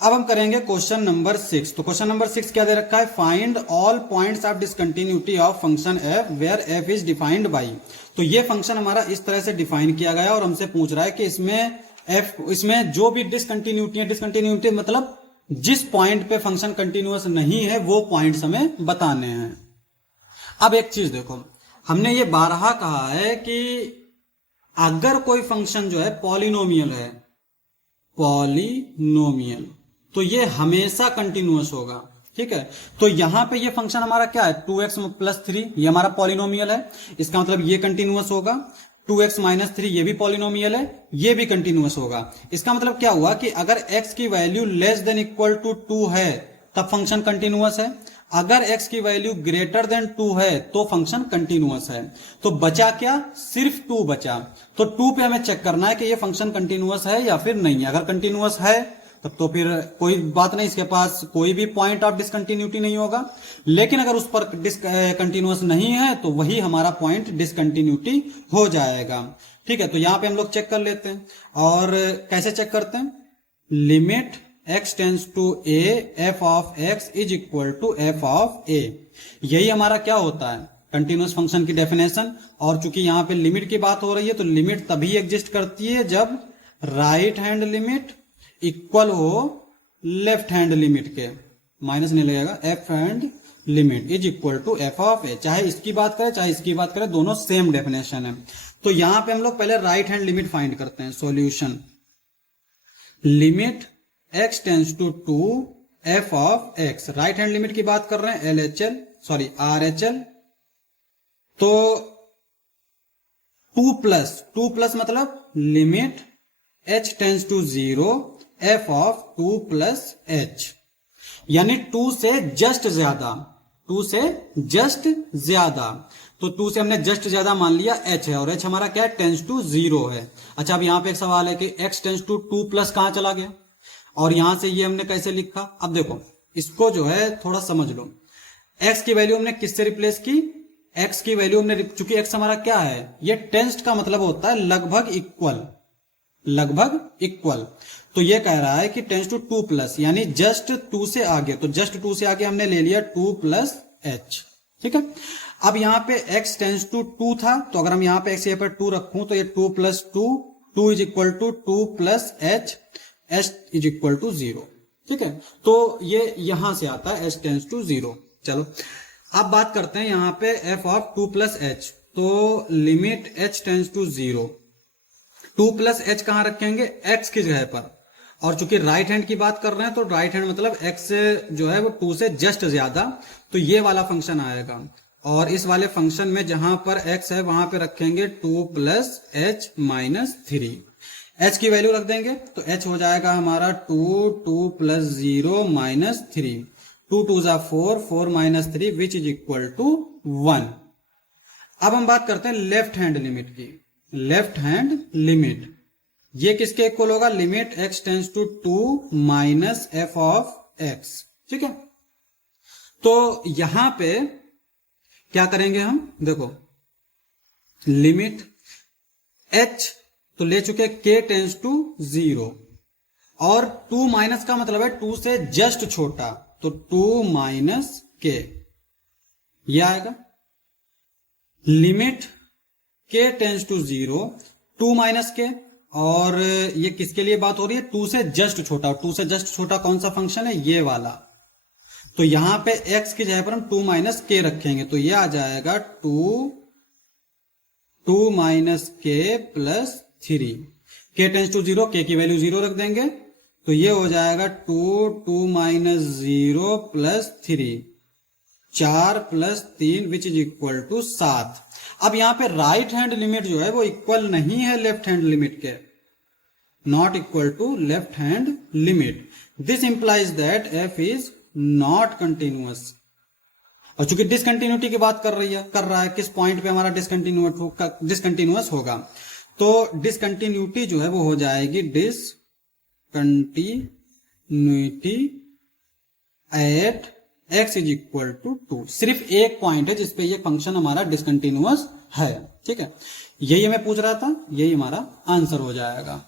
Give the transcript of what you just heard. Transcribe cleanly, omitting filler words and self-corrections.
अब हम करेंगे क्वेश्चन नंबर 6। तो क्वेश्चन नंबर 6 क्या दे रखा है, find all points of discontinuity of function F where F is defined by. तो ये फंक्शन हमारा इस तरह से डिफाइन किया गया और हमसे पूछ रहा है कि इसमें जो भी डिसकंटिन्यूटी है, डिसकंटिन्यूटी मतलब जिस पॉइंट पे फंक्शन कंटिन्यूअस नहीं है वो पॉइंट्स हमें बताने हैं। अब एक चीज देखो, हमने ये बारहा कहा है कि अगर कोई फंक्शन जो है पॉलिनोमियल है, पॉलिनोमियल, तो ये हमेशा कंटिन्यूअस होगा। ठीक है, तो यहां पे ये फंक्शन हमारा क्या है 2x + 3, ये हमारा पॉलिनोमियल है, इसका मतलब ये कंटिन्यूअस होगा। 2x - 3 ये भी पॉलिनोमियल है, ये भी कंटिन्यूअस होगा। इसका मतलब क्या हुआ कि अगर x की value less than equal to 2 है तब फंक्शन कंटिन्यूअस है, अगर x की वैल्यू ग्रेटर देन 2 है तो फंक्शन कंटिन्यूअस है। तो बचा क्या, सिर्फ 2 बचा। तो 2 पे हमें चेक करना है कि ये फंक्शन कंटिन्यूअस है या फिर नहीं है। अगर कंटिन्यूअस है तब तो फिर कोई बात नहीं, इसके पास कोई भी पॉइंट ऑफ डिसकंटिन्यूटी नहीं होगा। लेकिन अगर उस पर कंटिन्यूअस नहीं है तो वही हमारा पॉइंट डिसकंटिन्यूटी हो जाएगा। ठीक है, तो यहां पे हम लोग चेक कर लेते हैं। और कैसे चेक करते हैं, limit x tends to a f of x is equal to f of a। यही हमारा क्या होता है, कंटिन्यूअस फंक्शन की डेफिनेशन। और चूंकि यहां पे लिमिट की बात हो रही है तो लिमिट तभी एग्जिस्ट करती है जब राइट हैंड लिमिट इक्वल हो लेफ्ट हैंड लिमिट के, माइनस नहीं लगेगा, F hand limit is equal to F of A. चाहे इसकी बात करें चाहे इसकी बात करें, दोनों सेम डेफिनेशन है। तो यहां पे हम लोग पहले राइट हैंड लिमिट फाइंड करते हैं। Solution, limit x tends to 2 f of x, right hand limit की बात कर रहे हैं, RHL। तो 2 प्लस मतलब limit h tends to 0 f of 2 plus h, यानी 2 से जस्ट ज्यादा, 2 से जस्ट ज्यादा। तो 2 से हमने जस्ट ज्यादा मान लिया h है, और h हमारा क्या है, टेंस टू 0 है। अच्छा, अब यहां पे एक सवाल है कि x टेंस टू 2 प्लस कहां चला गया, और यहां से ये हमने कैसे लिखा। अब देखो इसको जो है थोड़ा समझ लो, x की वैल्यू हमने किससे रिप्लेस की, x की वैल्यू हमने, चूंकि x हमारा क्या है, ये टेंस्ड का मतलब होता है लगभग इक्वल, लगभग इक्वल। तो ये कह रहा है कि टेंस टू 2 प्लस, यानी जस्ट 2 से आगे, तो जस्ट 2 से आगे हमने ले लिया 2 प्लस h। ठीक है, अब यहां पे x टेंस टू 2 था, तो अगर हम यहां पे x यहाँ पर 2 रखूं तो ये 2 plus 2 is equal to 2 plus h is equal to 0। ठीक है, तो ये यहां से आता है h टेंस टू 0। चलो अब बात करते हैं यहां पे f ऑफ 2 प्लस h। तो limit h tends to 0, 2 plus h कहां रखेंगे, x की जगह पर। और चूंकि राइट हैंड की बात कर रहे हैं तो राइट हैंड मतलब x से जो है वो 2 से जस्ट ज्यादा, तो ये वाला फंक्शन आएगा। और इस वाले फंक्शन में जहां पर x है वहां पे रखेंगे 2 प्लस h माइनस 3, h की वैल्यू रख देंगे तो h हो जाएगा हमारा 2 प्लस 0 माइनस 3, 2 2 जा 4, 4 minus 3 which is equal to 1। अब हम बात करते हैं लेफ्ट हैंड लिमिट की। लेफ्ट हैंड लिमिट ये किसके इक्वल होगा, limit x tends to 2 minus f of x। ठीक है, तो यहां पे क्या करेंगे हम, देखो लिमिट h तो ले चुके k टेंस टू 0, और 2 माइनस का मतलब है 2 से जस्ट छोटा, तो 2 माइनस k ये आएगा। Limit k tends to 0, 2 minus k, और ये किसके लिए बात हो रही है, 2 से जस्ट छोटा। 2 से जस्ट छोटा कौन सा फंक्शन है, ये वाला। तो यहां पे x की जगह पर हम 2 माइनस k रखेंगे, तो ये आ जाएगा 2 minus k plus 3, k tends to 0, k की वैल्यू 0 रख देंगे, तो ये हो जाएगा 2 minus 0 plus 3, 4 plus 3 which is equal to 7। अब यहां पे राइट हैंड लिमिट जो है वो इक्वल नहीं है लेफ्ट हैंड लिमिट के, not equal to left hand limit. This implies that f is not continuous. और चूंकि डिसकंटिन्यूटी की बात कर रहा है किस पॉइंट पे हमारा डिसकंटिन्यूअस होगा, तो डिसकंटिन्यूटी जो है वो हो जाएगी discontinuity at x is equal to 2। सिर्फ एक पॉइंट है जिसपे ये फंक्शन हमारा डिसकंटिन्यूअस है। ठीक है, यही हमें पूछ रहा था, यही हमारा आंसर हो जाएगा।